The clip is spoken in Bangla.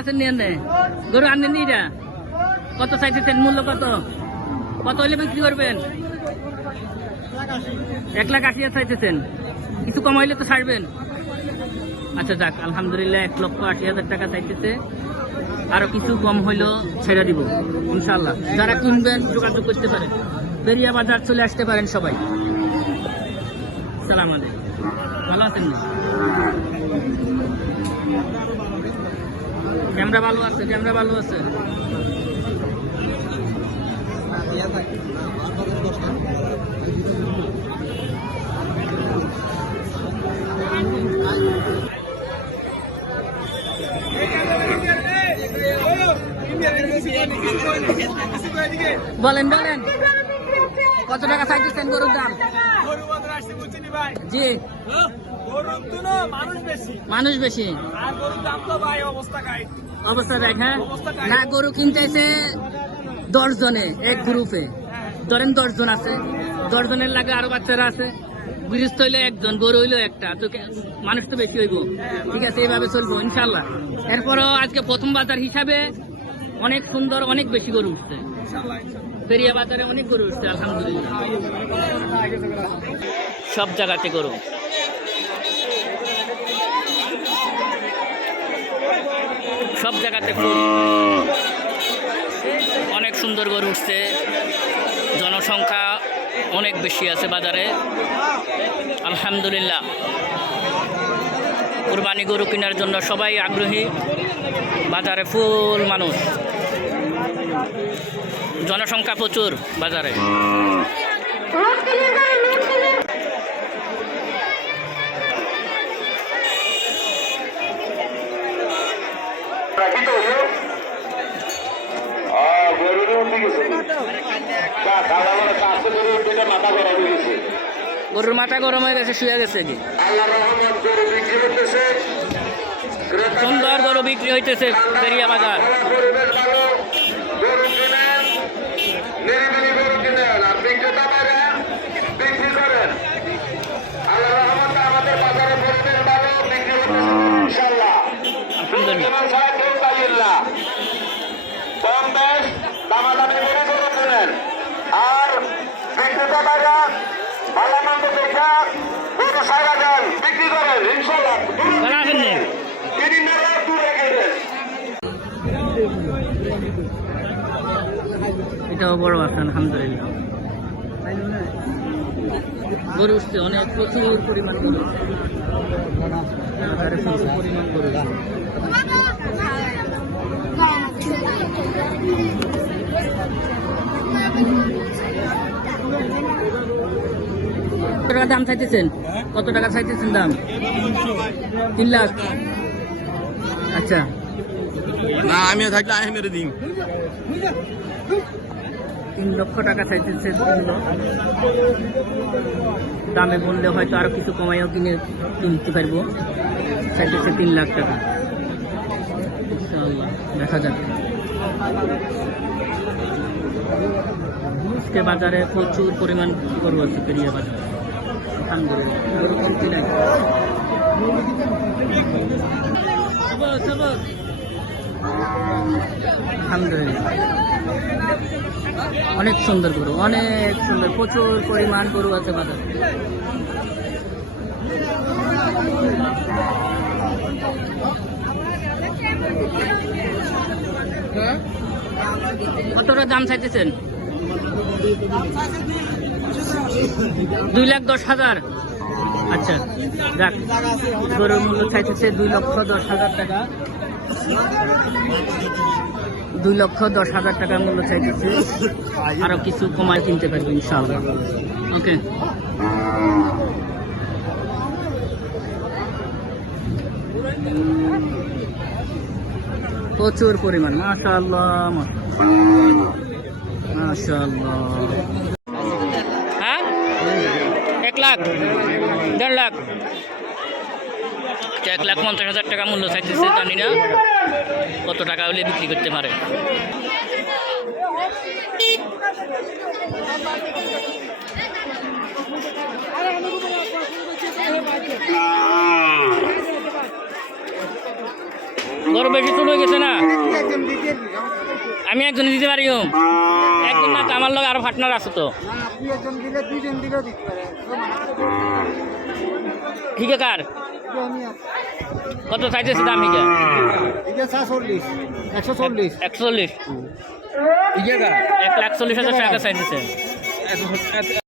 আছেন নিয়ে গরু আনেন এটা কত চাইতেছেন? মূল্য কত? কত হলে বিক্রি করবেন? 1,80,000 চাইতেছেন। কিছু কম হইলে তো ছাড়বেন। আচ্ছা যাক, আলহামদুলিল্লাহ 1,80,000 টাকা চাইতেছে। আরো কিছু কম হইলেও ছেড়ে দিব ইনশাল্লাহ। যারা কিনবেন যোগাযোগ করতে পারেন, পেরিয়া বাজার চলে আসতে পারেন সবাই। সালাম আলাইকুম, ভালো আছেন না? ক্যামেরা ভালো আছে, ক্যামেরা ভালো আছে। বলেন বলেন, কত টাকা চাইতেছেন গরুর দাম? জি, মানুষ বেশি, অবস্থা দেখ। হ্যাঁ না, গরু কিনতেছে 10 জনে এক গ্রুপে, ধরেন 10 জন আছে, 10 জনের লাগে আরো বাচ্চারা আছে, গৃহস্থ হইলো একজন, গরু হইলো একটা, তো মানুষ তো বেশি হইব। ঠিক আছে, এইভাবে চলবো ইনশাল্লাহ। এরপরও আজকে প্রথম বাজার হিসাবে অনেক সুন্দর, অনেক বেশি গরু উঠছে। পেরিয়া বাজারে অনেক গরু উঠছে আলহামদুলিল্লাহ। সব জায়গাতে গরু, সব জায়গাতে ফুল, অনেক সুন্দর গরু উঠছে। জনসংখ্যা অনেক বেশি আছে বাজারে আলহামদুলিল্লাহ। কুরবানি গরু কেনার জন্য সবাই আগ্রহী। বাজারে ফুল মানুষ, জনসংখ্যা প্রচুর বাজারে। গরুর মাথা গরম হয়ে গেছে, শুয়ে গেছে কি সুন্দর গরু বিক্রি হইতেছে পেরিয়া বাজার। আর বিক্রেতারা ভালো মন্দ দেখা গরু সারা যান বিক্রি করেন ইনশাল্লাহ। এটাও বড় আছে আলহামদুলিল্লাহ। গরু উঠছে অনেক, প্রচুর পরিমাণ গরু, প্রচুর পরিমাণ গরু। কত টাকা দাম চাইতেছেন? কত টাকা চাইতেছেন দাম? 3 লাখ। আচ্ছা না, আমিও থাকলে আমি মেরে দিন। 3 লক্ষ টাকা চাইতেছে। দামে বললে হয়তো আরো কিছু কমাইও কিনতে পারবো। চাইতেছে 3 লাখ টাকা। ইনশাআল্লাহ দেখা যাক। আজকে বাজারে প্রচুর পরিমাণ গরু আছে পেরিয়া বাজারে আলহামদুলিল্লাহ। গরু কমতি নাই আলহামদুলিল্লাহ। অনেক সুন্দর গরু, অনেক সুন্দর, প্রচুর পরিমাণ গরু আছে বাজারে। কতটা দাম চাইতেছেন? 2,10,000। আচ্ছা যাক, গরুর মূল্য চাইতেছে 2,10,000 টাকা। 2,10,000 টাকা মূল্য চাইতেছে। আরো কিছু কমায় কিনতে পারবে ইনশাআল্লাহ। ওকে, প্রচুর পরিমাণ মাশাআল্লাহ মাশাআল্লাহ। হ্যাঁ 1 লাখ 1.5 লাখ 1,50,000 টাকা মূল্য চাইতেছে। জানি না কত টাকা হলে বিক্রি করতে পারে। গরু বেশি ছোট হয়ে গেছে না আমি একজন দিতে পারি একজন না তো, আমার লোক আরো পার্টনার আছে তো ঠিক আছে কার কত চাইতেছে দাম হিকে 140 1,40,000 টাকা চাইতেছে